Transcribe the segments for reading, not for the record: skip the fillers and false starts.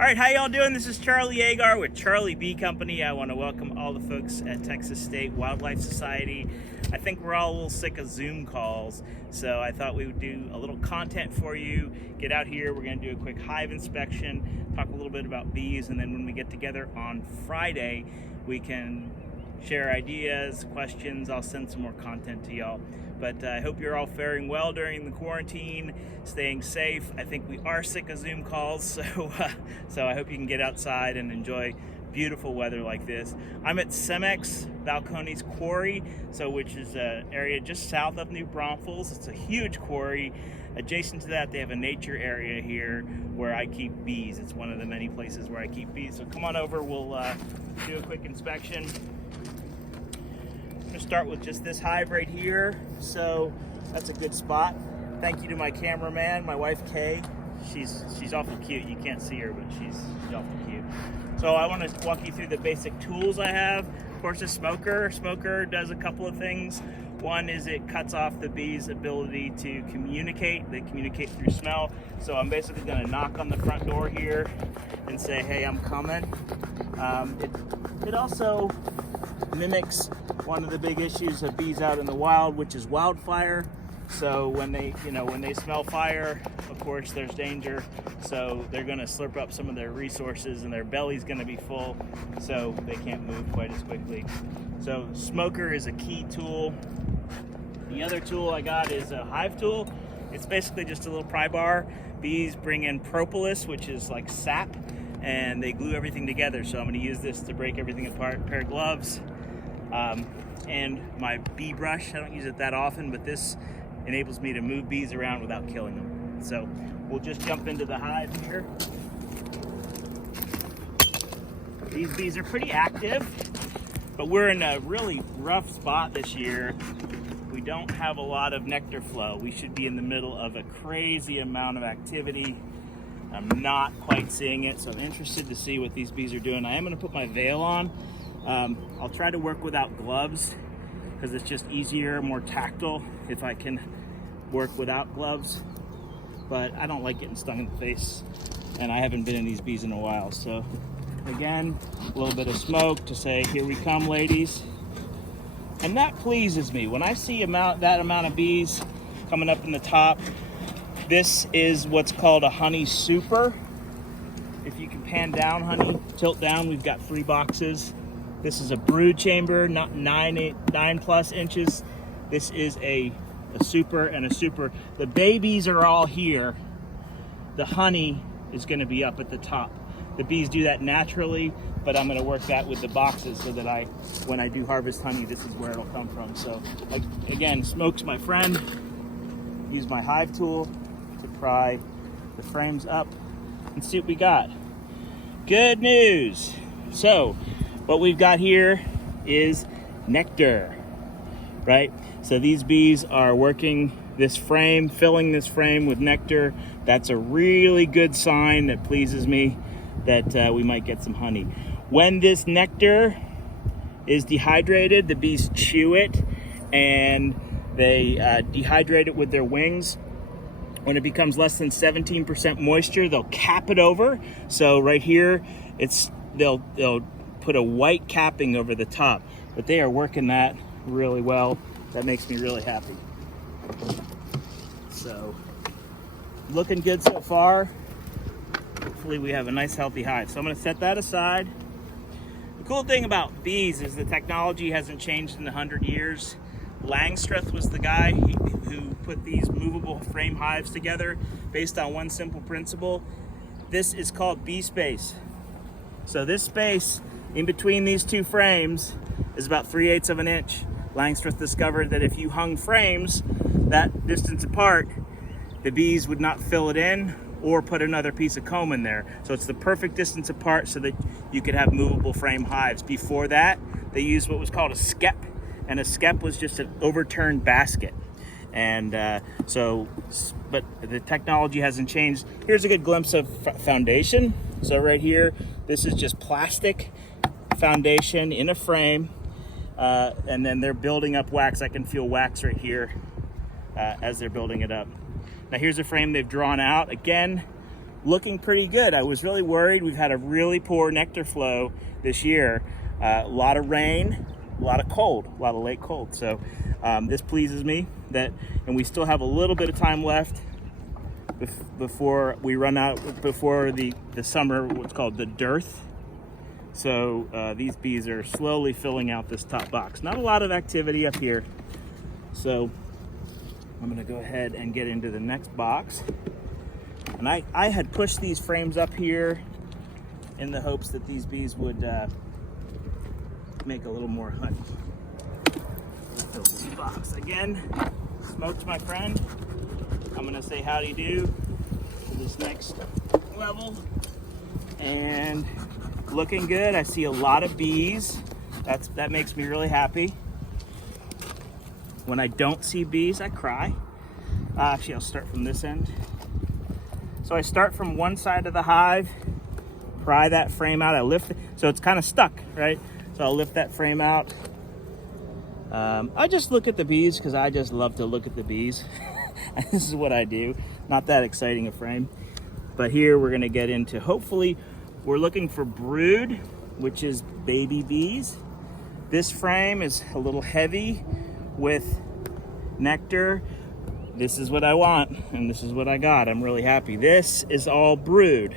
All right, how y'all doing? This is Charlie Agar with Charlie Bee Company. I want to welcome all the folks at Texas State Wildlife Society. I think we're all a little sick of Zoom calls, so I thought we would do a little content for you. Get out here, we're going to do a quick hive inspection, talk a little bit about bees, and then when we get together on Friday, we can share ideas, questions. I'll send some more content to y'all. But I hope you're all faring well during the quarantine, staying safe. I think we are sick of Zoom calls, so I hope you can get outside and enjoy beautiful weather like this. I'm at CEMEX, Balcones Quarry, which is an area just south of New Braunfels. It's a huge quarry. Adjacent to that, they have a nature area here where I keep bees. It's one of the many places where I keep bees. So come on over, we'll do a quick inspection. I'm gonna start with just this hive right here. So that's a good spot. Thank you to my cameraman, my wife Kay. She's awful cute. You can't see her, but she's awful cute. So I want to walk you through the basic tools I have. Of course, a smoker. Smoker does a couple of things. One is it cuts off the bees' ability to communicate. They communicate through smell. So I'm basically going to knock on the front door here and say, "Hey, I'm coming." It also mimics one of the big issues of bees out in the wild, which is wildfire. So when they smell fire, of course there's danger. So they're going to slurp up some of their resources, and their belly's going to be full, so they can't move quite as quickly. So smoker is a key tool. The other tool I got is a hive tool. It's basically just a little pry bar. Bees bring in propolis, which is like sap, and they glue everything together. So I'm going to use this to break everything apart. A pair of gloves. And my bee brush. I don't use it that often, but this enables me to move bees around without killing them. So we'll just jump into the hive here. These bees are pretty active, but we're in a really rough spot this year. We don't have a lot of nectar flow. We should be in the middle of a crazy amount of activity. I'm not quite seeing it, so I'm interested to see what these bees are doing. I am going to put my veil on. I'll try to work without gloves because it's just easier, more tactile if I can work without gloves. But I don't like getting stung in the face, and I haven't been in these bees in a while. So again, a little bit of smoke to say, "Here we come, ladies." And that pleases me. When I see that amount of bees coming up in the top, this is what's called a honey super. If you can pan down, honey, tilt down, we've got 3 boxes. This is a brood chamber, not 9+ inches. This is a super and a super. The babies are all here. The honey is going to be up at the top. The bees do that naturally, but I'm going to work that with the boxes so that when I do harvest honey, this is where it'll come from. So again, smoke's my friend. Use my hive tool to pry the frames up and see what we got. Good news. So what we've got here is nectar, right? So these bees are working this frame, filling this frame with nectar. That's a really good sign that pleases me that we might get some honey. When this nectar is dehydrated, the bees chew it and they dehydrate it with their wings. When it becomes less than 17% moisture, they'll cap it over. So right here, they'll put a white capping over the top, but they are working that really well. That makes me really happy. So looking good so far. Hopefully we have a nice healthy hive. So I'm going to set that aside. The cool thing about bees is the technology hasn't changed in 100 years. Langstroth was the guy who put these movable frame hives together based on one simple principle. This is called bee space. So this space in between these 2 frames is about 3/8 of an inch. Langstroth discovered that if you hung frames that distance apart, the bees would not fill it in or put another piece of comb in there. So it's the perfect distance apart so that you could have movable frame hives. Before that, they used what was called a skep, and a skep was just an overturned basket. And but the technology hasn't changed. Here's a good glimpse of foundation. So right here, this is just plastic foundation in a frame, and then they're building up wax. I can feel wax right here as they're building it up. Now here's a frame they've drawn out. Again, looking pretty good. I was really worried. We've had a really poor nectar flow this year. A lot of rain, a lot of cold, a lot of late cold. So this pleases me and we still have a little bit of time left before we run out, before the summer, what's called the dearth. So these bees are slowly filling out this top box. Not a lot of activity up here. So I'm gonna go ahead and get into the next box. And I had pushed these frames up here in the hopes that these bees would make a little more honey. Fill this box again. Smoked, my friend. I'm gonna say howdy do to this next level. And looking good. I see a lot of bees. That makes me really happy. When I don't see bees, I cry. Actually, I'll start from this end. So I start from one side of the hive, pry that frame out, I lift it, so it's kind of stuck, right? So I'll lift that frame out. I just look at the bees because I just love to look at the bees. This is what I do. Not that exciting a frame. But here we're gonna get into, hopefully, we're looking for brood, which is baby bees. This frame is a little heavy with nectar. This is what I want, and this is what I got. I'm really happy. This is all brood.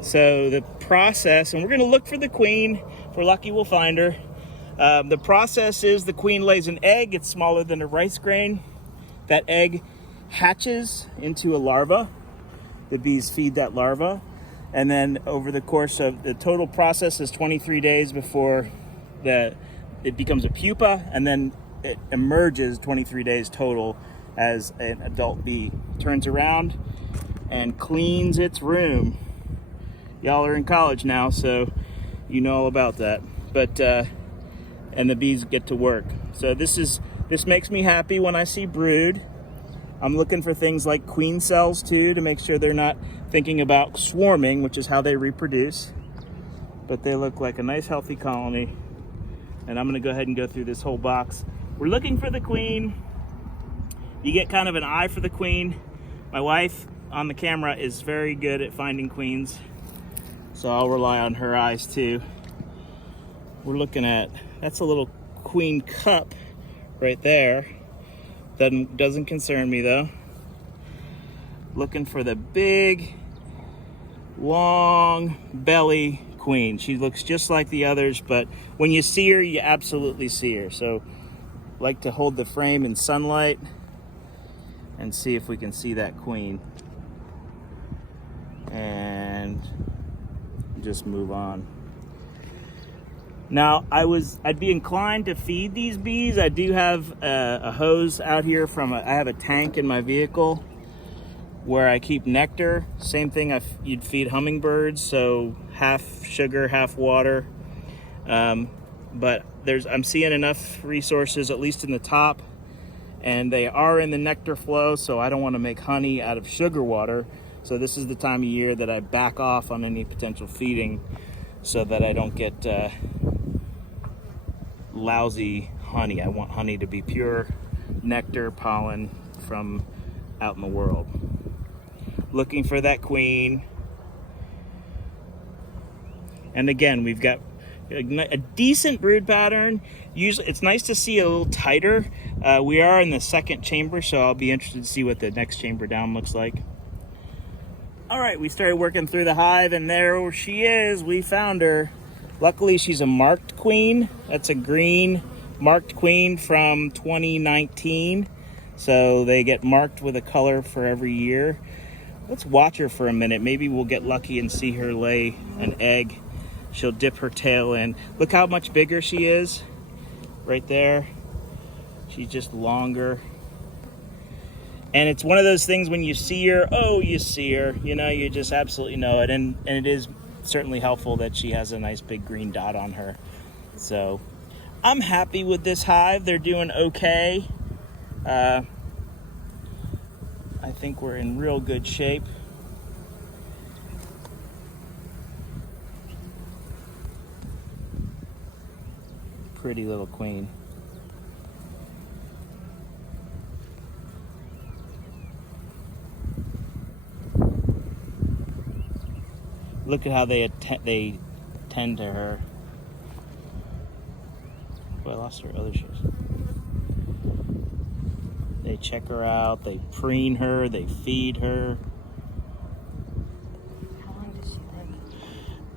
So the process, and we're gonna look for the queen. If we're lucky, we'll find her. The process is the queen lays an egg. It's smaller than a rice grain. That egg hatches into a larva. The bees feed that larva. And then over the course of the total process is 23 days before it becomes a pupa, and then it emerges 23 days total as an adult bee. Turns around and cleans its room. Y'all are in college now, so you know all about that. But and the bees get to work. So this makes me happy when I see brood. I'm looking for things like queen cells too, to make sure they're not thinking about swarming, which is how they reproduce. But they look like a nice healthy colony. And I'm gonna go ahead and go through this whole box. We're looking for the queen. You get kind of an eye for the queen. My wife on the camera is very good at finding queens, so I'll rely on her eyes too. We're looking at, that's a little queen cup right there. Doesn't concern me though. Looking for the big, long belly queen. She looks just like the others, but when you see her, you absolutely see her. So like to hold the frame in sunlight and see if we can see that queen. And just move on. Now, I'd be inclined to feed these bees. I do have a hose out here I have a tank in my vehicle where I keep nectar. Same thing you'd feed hummingbirds, so half sugar, half water. But I'm seeing enough resources, at least in the top, and they are in the nectar flow, so I don't want to make honey out of sugar water. So this is the time of year that I back off on any potential feeding so that I don't get lousy honey. I want honey to be pure nectar, pollen from out in the world. Looking for that queen. And again, we've got a decent brood pattern. Usually it's nice to see a little tighter. We are in the second chamber, so I'll be interested to see what the next chamber down looks like. All right, we started working through the hive, and there she is. We found her. Luckily, she's a marked queen. That's a green marked queen from 2019. So they get marked with a color for every year. Let's watch her for a minute. Maybe we'll get lucky and see her lay an egg. She'll dip her tail in. Look how much bigger she is right there. She's just longer. And it's one of those things when you see her, oh, you see her, you know, you just absolutely know it. And it is certainly helpful that she has a nice big green dot on her. So I'm happy with this hive. They're doing okay. I think we're in real good shape. Pretty little queen. Look at how they tend to her. Oh, I lost her other shoes. They check her out, they preen her, they feed her. How long does she live?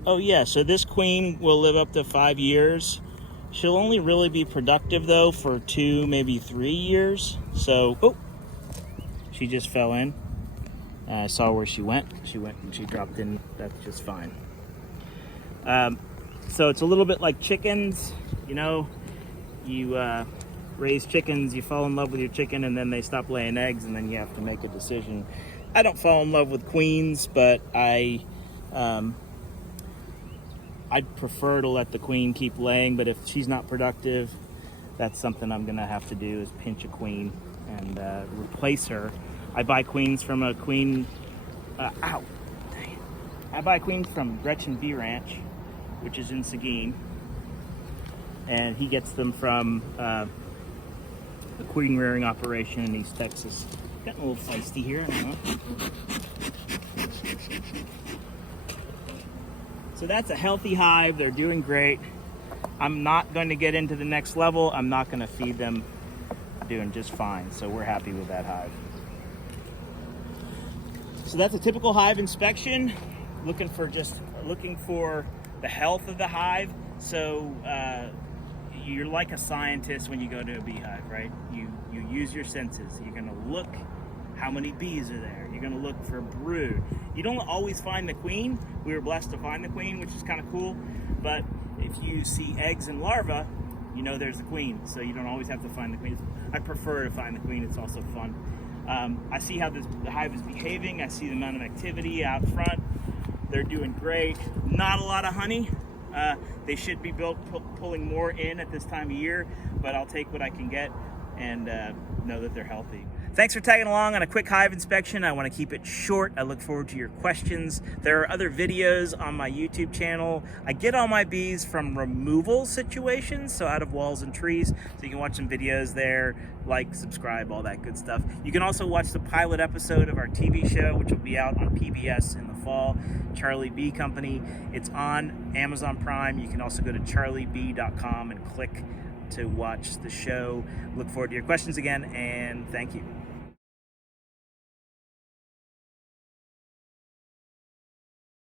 Oh yeah, so this queen will live up to 5 years. She'll only really be productive though for 2, maybe 3 years. So, oh, she just fell in. I saw where she went. She went and she dropped in. That's just fine. So it's a little bit like chickens. You know, you raise chickens, you fall in love with your chicken, and then they stop laying eggs, and then you have to make a decision. I don't fall in love with queens, but I'd prefer to let the queen keep laying. But if she's not productive, that's something I'm gonna have to do, is pinch a queen and replace her. I buy queens from a queen. Ow! Dang it. I buy queens from Gretchen Bee Ranch, which is in Seguin, and he gets them from the queen rearing operation in East Texas. Getting a little feisty here. I don't know. So that's a healthy hive. They're doing great. I'm not going to get into the next level. I'm not going to feed them. Doing just fine. So we're happy with that hive. So that's a typical hive inspection. Looking for the health of the hive. So you're like a scientist when you go to a beehive, right? You use your senses. You're gonna look how many bees are there. You're gonna look for brood. You don't always find the queen. We were blessed to find the queen, which is kind of cool. But if you see eggs and larvae, you know there's the queen. So you don't always have to find the queen. I prefer to find the queen. It's also fun. I see how the hive is behaving. I see the amount of activity out front. They're doing great. Not a lot of honey. They should be pulling more in at this time of year, but I'll take what I can get and know that they're healthy. Thanks for tagging along on a quick hive inspection. I want to keep it short. I look forward to your questions. There are other videos on my YouTube channel. I get all my bees from removal situations, so out of walls and trees. So you can watch some videos there, like, subscribe, all that good stuff. You can also watch the pilot episode of our TV show, which will be out on PBS in the fall, Charlie Bee Company. It's on Amazon Prime. You can also go to charliebee.com and click to watch the show. Look forward to your questions again, and thank you.